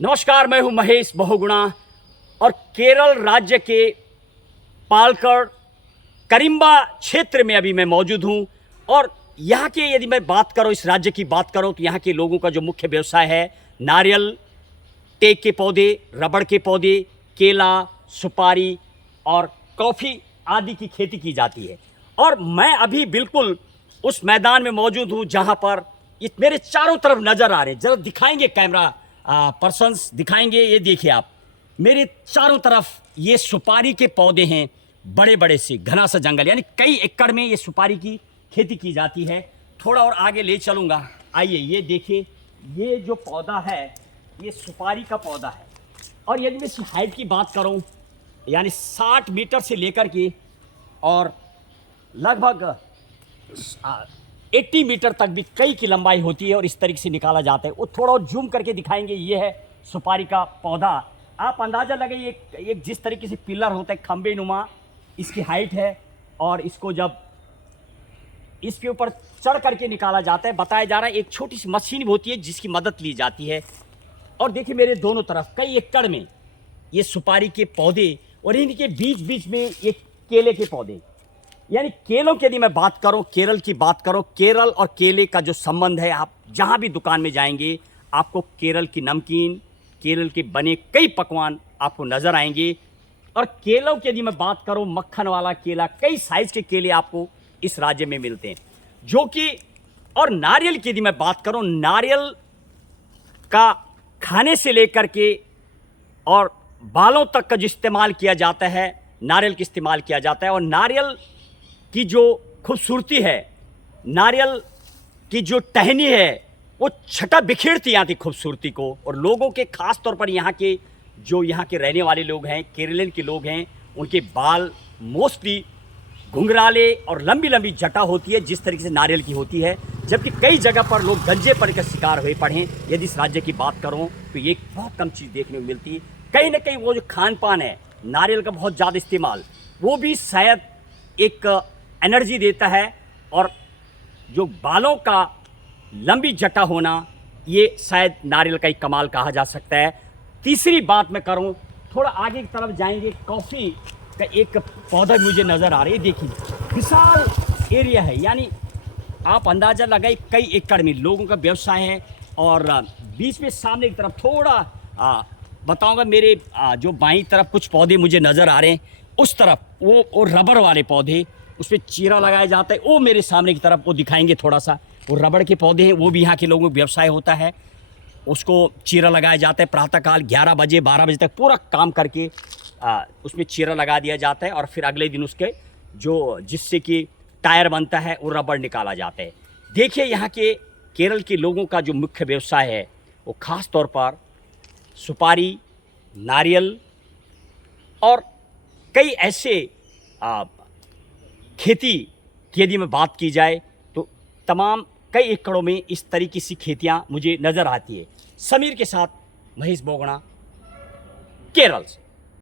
नमस्कार, मैं हूं महेश बहुगुणा और केरल राज्य के पालक्कड़ करिम्बा क्षेत्र में अभी मैं मौजूद हूं। और यहाँ के यदि मैं बात करूं, इस राज्य की बात करूं, तो यहाँ के लोगों का जो मुख्य व्यवसाय है नारियल, टेक के पौधे, रबड़ के पौधे, केला, सुपारी और कॉफ़ी आदि की खेती की जाती है। और मैं अभी बिल्कुल उस मैदान में मौजूद हूँ जहाँ पर ये मेरे चारों तरफ नज़र आ रहे हैं। जरा दिखाएंगे कैमरा पर्सन्स, दिखाएंगे। ये देखिए आप, मेरे चारों तरफ ये सुपारी के पौधे हैं, बड़े बड़े से घना सा जंगल, यानी कई एकड़ में ये सुपारी की खेती की जाती है। थोड़ा और आगे ले चलूँगा, आइए। ये देखिए, ये जो पौधा है ये सुपारी का पौधा है। और यदि मैं इसकी हाइट की बात करूं, यानी 60 मीटर से लेकर के और लगभग 80 मीटर तक भी कई की लंबाई होती है और इस तरीके से निकाला जाता है। वो थोड़ा और जूम करके दिखाएंगे। ये है सुपारी का पौधा। आप अंदाज़ा लगाइए, एक जिस तरीके से पिलर होता है खंबे नुमा, इसकी हाइट है। और इसको जब इसके ऊपर चढ़ करके निकाला जाता है, बताया जा रहा है एक छोटी सी मशीन होती है जिसकी मदद ली जाती है। और देखिए मेरे दोनों तरफ कई एकड़ में ये सुपारी के पौधे और इनके बीच बीच में ये केले के पौधे। यानी केलों की यदि मैं बात करूं, केरल की बात करूं, केरल और केले का जो संबंध है, आप जहां भी दुकान में जाएंगे आपको केरल की नमकीन, केरल के बने कई पकवान आपको नज़र आएंगे। और केलों की यदि मैं बात करूं, मक्खन वाला केला, कई साइज़ के केले आपको इस राज्य में मिलते हैं जो कि। और नारियल की यदि मैं बात करूं, नारियल का खाने से लेकर के और बालों तक का जो इस्तेमाल किया जाता है, नारियल का इस्तेमाल किया जाता है। और नारियल की जो खूबसूरती है, नारियल की जो टहनी है, वो छटा बिखेरती आती खूबसूरती को। और लोगों के ख़ास तौर पर यहाँ के जो यहाँ के रहने वाले लोग हैं, केरलन के लोग हैं, उनके बाल मोस्टली घुंघराले और लंबी लंबी जटा होती है जिस तरीके से नारियल की होती है। जबकि कई जगह पर लोग गंजेपन का शिकार हुए पड़े हैं। यदि इस राज्य की बात करूं तो ये बहुत कम चीज़ देखने को मिलती है। कहीं ना कहीं वो जो खान पान है, नारियल का बहुत ज़्यादा इस्तेमाल, वो भी शायद एक एनर्जी देता है। और जो बालों का लंबी जटा होना, ये शायद नारियल का एक कमाल कहा जा सकता है। तीसरी बात मैं करूं, थोड़ा आगे की तरफ जाएंगे, कॉफ़ी का एक पौधा मुझे नज़र आ रहा है। देखिए विशाल एरिया है, यानी आप अंदाज़ा लगाए कई एकड़ में लोगों का व्यवसाय है। और बीच में सामने की तरफ थोड़ा बताऊंगा, मेरे जो बाईं तरफ कुछ पौधे मुझे नज़र आ रहे हैं, उस तरफ वो रबड़ वाले पौधे, उस पर चीरा लगाया जाता है। वो मेरे सामने की तरफ वो दिखाएंगे थोड़ा सा, वो रबड़ के पौधे हैं, वो भी यहाँ के लोगों का व्यवसाय होता है। उसको चीरा लगाया जाता है प्रातःकाल 11 बजे 12 बजे तक पूरा काम करके उसमें चीरा लगा दिया जाता है। और फिर अगले दिन उसके जो जिससे कि टायर बनता है वो रबड़ निकाला जाता है। देखिए यहाँ के केरल के लोगों का जो मुख्य व्यवसाय है वो ख़ास तौर पर सुपारी, नारियल और कई ऐसे खेती की यदि मैं बात की जाए तो तमाम कई एकड़ों में इस तरीके की खेतियाँ मुझे नज़र आती है। समीर के साथ महेश बहुगुणा, केरल से।